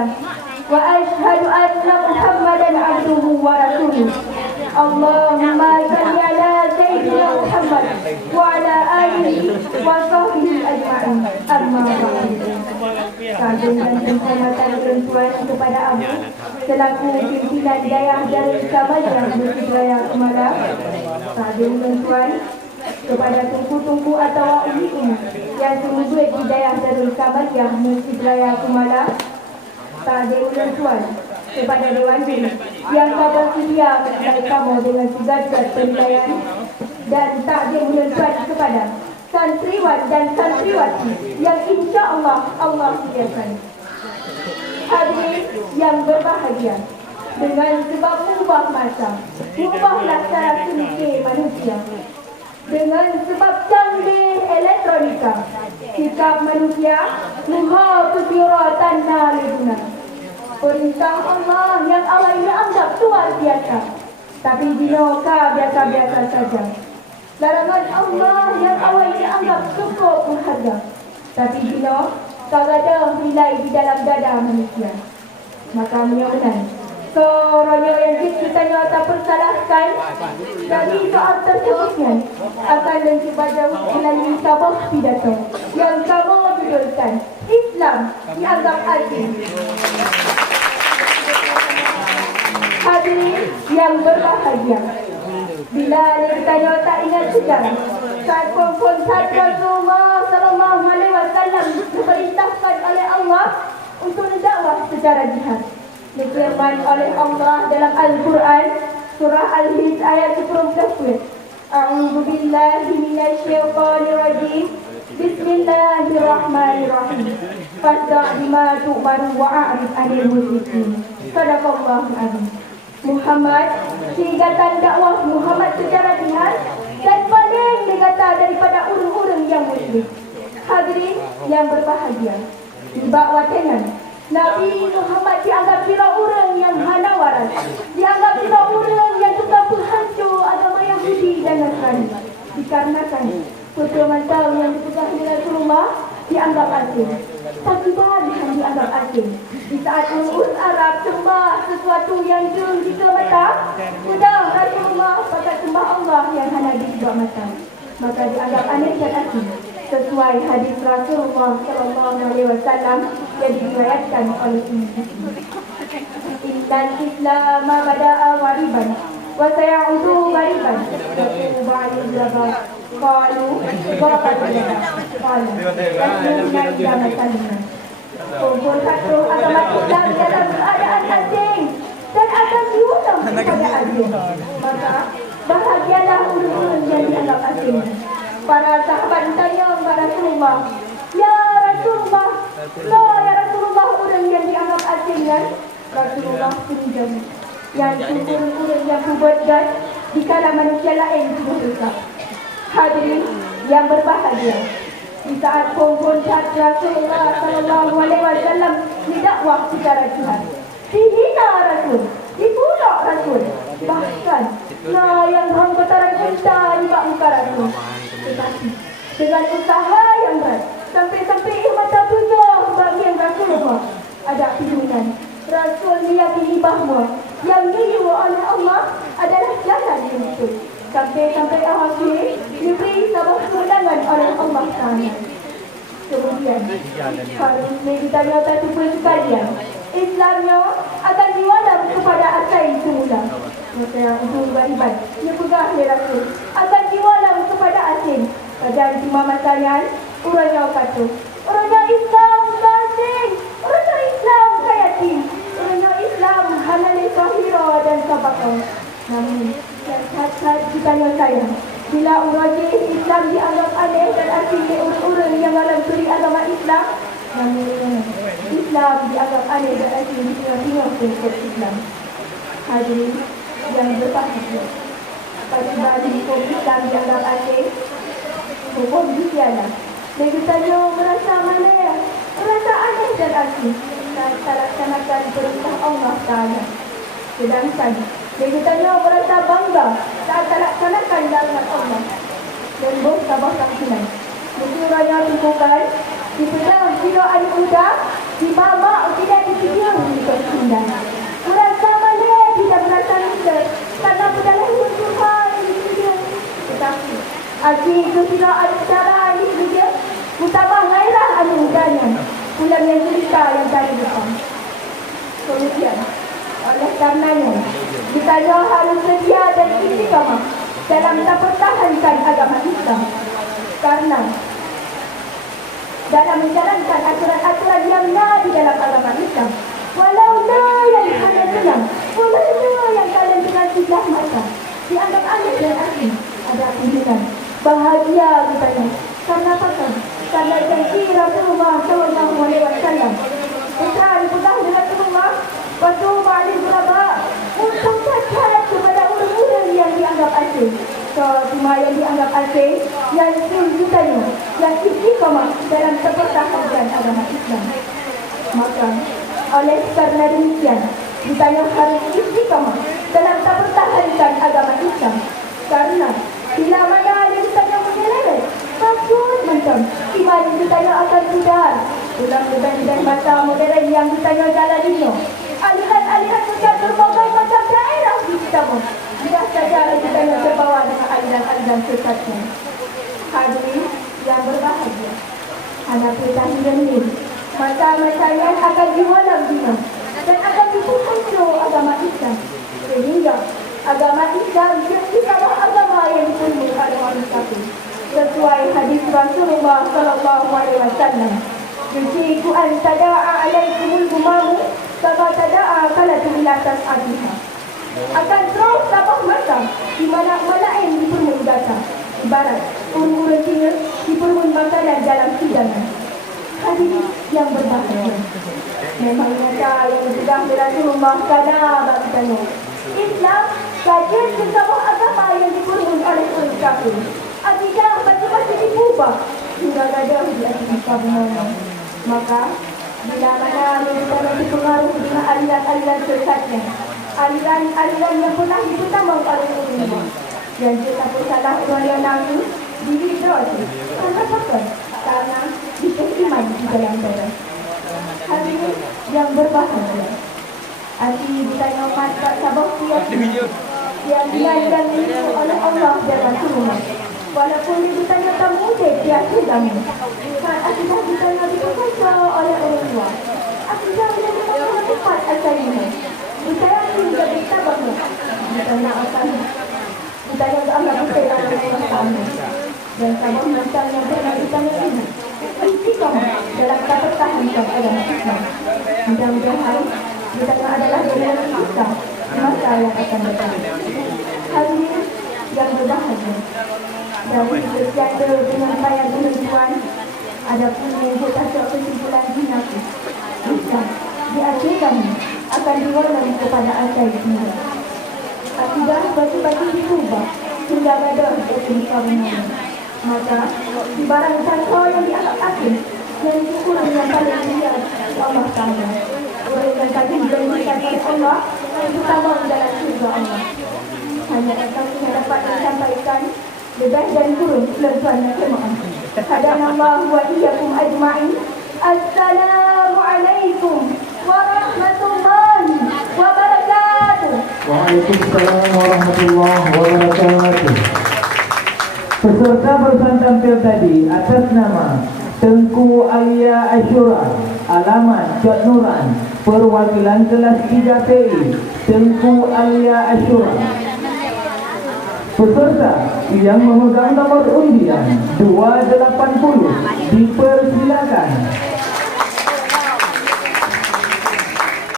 wasallam. Wa asyhadu anna Muhammadan abduhu wa rasuluh. Allahumma salli ala sayyidina Muhammad wa ala alihi wa sahbihi ajma'in. Amma ba'du. Kagum dan penghormatan tuan kepada Abu selaku pimpinan Dayah Darul Kamaliyah Masjid Raya Kumalah. Kagum dan tuan kepada tungku-tungku atau umi yang sungguh di Dayah Darul Kamaliyah Masjid Raya Kumalah. Kagum dan tuan kepada Dewan Juri yang kabar sedia mengenai kamu dengan tugas penilaian, dan takdim tuan kepada santriwan dan santriwati yang insya Allah sediakan. Hadirin yang berbahagia, dengan sebab ubah masa, ubahlah cara fikir manusia. Dengan sebab canggih elektronika, sikap manusia muha kesyuratan nalibuna. Perintah Allah yang awalnya anggap luar biasa, tapi dinoka biasa-biasa saja. Larangan Allah yang awalnya anggap cukup berharga, tapi dino tak ada nilai di dalam dada manusia. Maka mudah-mudahan seorang yang kita tak persalahkan dari soal tersebutnya akan dibaca melalui sebuah pidato yang kamu judulkan Islam dianggap asing. Hadirin yang berbahagia, bila ditanya tak ingat sejarah, saat konfrontasi Rasulullah sallallahu alaihi wasallam diperintahkan oleh Allah untuk mendakwah secara jihad. Difirman oleh Allah dalam Al-Quran surah Al-Hijr ayat 10. A'udzu billahi minasyaitonir rajim. Bismillahirrahmanirrahim. Fasda' bima tu'maru wa'rid 'anil musyrikin. Shadaqallahul 'azim. Muhammad, singkatan dakwah Muhammad secara jihad dan paling negata daripada urang-urang yang musyrik. Hadirin yang berbahagia, di bawah dengan Nabi Muhammad dianggap kira orang yang hana waras, dianggap kira orang yang tukang penghancur agama Yahudi dan Nasrani, dikarenakan putra mantan yang dipegang dengan Rasulullah dianggap asing. Takiban yang dianggap asing. Di saat urus Arab sembah sesuatu yang jauh di kedua mata, sudah Rasulullah pakai sembah Allah yang hanya di kedua mata, maka dianggap aneh dan asing. Sesuai hadis Rasulullah sallallahu alaihi wasallam yang diriwayatkan oleh Muslim. Innal Islam bada'a ghariban wa sayaudu ghariban. Ba'du zaman qalu ghariban. Kumpul satu agama Islam dalam keadaan asing dan akan diulang kepada asing. Maka bahagialah orang-orang yang dianggap asing. Para sahabat bertanya kepada Rasulullah, Ya Rasulullah, ya Rasulullah, orang yang dianggap asing kan? Rasulullah pinjam yang orang-orang yang berbuat jahat di kalangan manusia lain sudah rusak. Hadirin yang berbahagia, di saat konfrontasi Rasulullah sallallahu alaihi wasallam didakwah secara jihad, dihina Rasul, dibulak Rasul, bahkan yang hantaran unta di bak muka Rasul. Tetapi dengan usaha yang berat, sampai-sampai mata tujuh bagian Rasulullah ada pilihan. Rasul meyakini bahawa yang diriwa oleh Allah adalah jalan yang betul. Sampai-sampai akhir diberi sebuah kemenangan oleh Allah Taala. Kemudian, harus ditanya satu sekalian, Islamnya akan diwalam kepada asai semula. Maka yang untuk beribadah, ia pegang oleh Rasul akan diwalam kepada asing. Dan di mamasayang, orangnya kata, orangnya Islam asing, orangnya Islam kayatin, orangnya Islam halal kahira dan sabakah. Namun, yang saat ditanya saya, bila orang Islam dianggap aneh dan asing oleh orang yang dalam suri agama Islam, namun Islam dianggap aneh dan asing di tengah-tengah pengikut Islam. Hadirin yang berbahagia, pada bagi hukum Islam dianggap asing, hukum disialah. Mereka tanya merasa mana ya? Merasa aneh dan asing dan tak laksanakan perintah Allah Ta'ala. Sedangkan mereka tanya merasa bangga saat tak laksanakan larangan Allah dan bersabar tangkilan. Mesti raya tukukan, dipegang kiraan udah, dimamak tidak dia berpindah. Merasa mana tidak merasa muda karena berdalam Tuhan ini dia. Tetapi Aji itu tidak ada cara ini dia. Mutabah gairah anu udahnya. Ulang yang cerita yang tadi depan. Kemudian oleh karenanya kita harus sedia dan istiqamah dalam mempertahankan agama Islam. Karena dalam menjalankan aturan-aturan yang ada di dalam agama Islam, walau yang kalian tenang, walau yang kalian dengan sebelah mata, dianggap aneh dan asing, ada pilihan bahagia katanya. Karena apa? Karena janji Rasulullah Sallallahu Alaihi Wasallam. Kita dipegang dengan Rasulullah, Rasulullah Alaihi Wasallam untuk cacat kepada orang-orang yang dianggap asing. Semua yang dianggap asing, yang ditanya, yang istiqamah dalam pertahanan agama Islam. Maka oleh karena demikian, ditanya harus istiqamah dalam pertahanan agama Islam. Karena bila mana ada ditanya menyeleweng, takut macam iman ditanya akan pudar. Dalam dan mata modern yang ditanya jalan ini, aliran-aliran macam berbagai macam daerah di kita pun. Tidak saja kita yang terbawa dengan aliran-aliran sesatnya. Hadirin yang berbahagia, anak kita ini masa-masanya akan diwalam dina dan akan diputuskan agama Islam. Sehingga agama Islam jadi agama yang dipenuhi oleh orang kafir. Sesuai hadis Rasulullah Sallallahu Alaihi Wasallam, "Yusiku an tada'a alaikumul gumamu kama tada'a kalatu ila tas'adiha." Akan terus tabah masa di mana-mana yang dipermun datang. Ibarat urun-urun Cina dipermun makanan dalam hidangan. Hadirin yang berbahagia, memang nyata yang sudah Rasulullah kadang bertanya, Islam saja sebuah agama yang dipermun oleh orang kafir. Akidah pasti diubah hingga kadang diaktifkan benar. Maka bila mana kita dipengaruhi dengan aliran-aliran sesatnya, aliran-aliran yang pernah dipertambang oleh ulama dan kita salah oleh Nabi dihidrat karena apa? Karena diterima di dalam darah. Hadirin yang berbahagia, Ati ditanya mata sabah yang diajarkan oleh Allah dan Rasulullah. Walaupun ditanya tamu dia tidak. Akidah ditanya diperkosa oleh orang tua. Akidah ditanya tepat asalnya. Saya tidak bisa bangun. Ditanya asalnya. Ditanya ke Allah bukan dalam asalnya. Dan sabah macam yang pernah ditanya ini. Istiqamah dalam pertahanan agama Islam. Mudah-mudahan ditanya adalah jalan kita masa yang akan datang. Hadirin yang berbahagia, dari berjaya dengan bayar penentuan, ada pun yang kita kesimpulan dinasti. Islam di akhir kami akan diwalam kepada asal dunia. Akidah bagi-bagi diubah hingga ada kesimpulan. Maka di barang sangka yang dianggap asing yang dikurang yang paling mulia Allah Taala. Orang yang tadi dijanjikan oleh Allah terutama dalam surga Allah. Hanya kami yang dapat disampaikan lebih dan kurun tuan yang termaaf. Hadanallah wa iyyakum ajma'in. Assalamualaikum warahmatullahi wabarakatuh. Waalaikumsalam warahmatullahi wabarakatuh. Peserta barusan tampil tadi atas nama Tengku Alia Asyura, alamat Jod Nuran, perwakilan kelas 3 PI, Tengku Alia Asyura. Peserta yang memegang nomor undian 280 dipersilakan.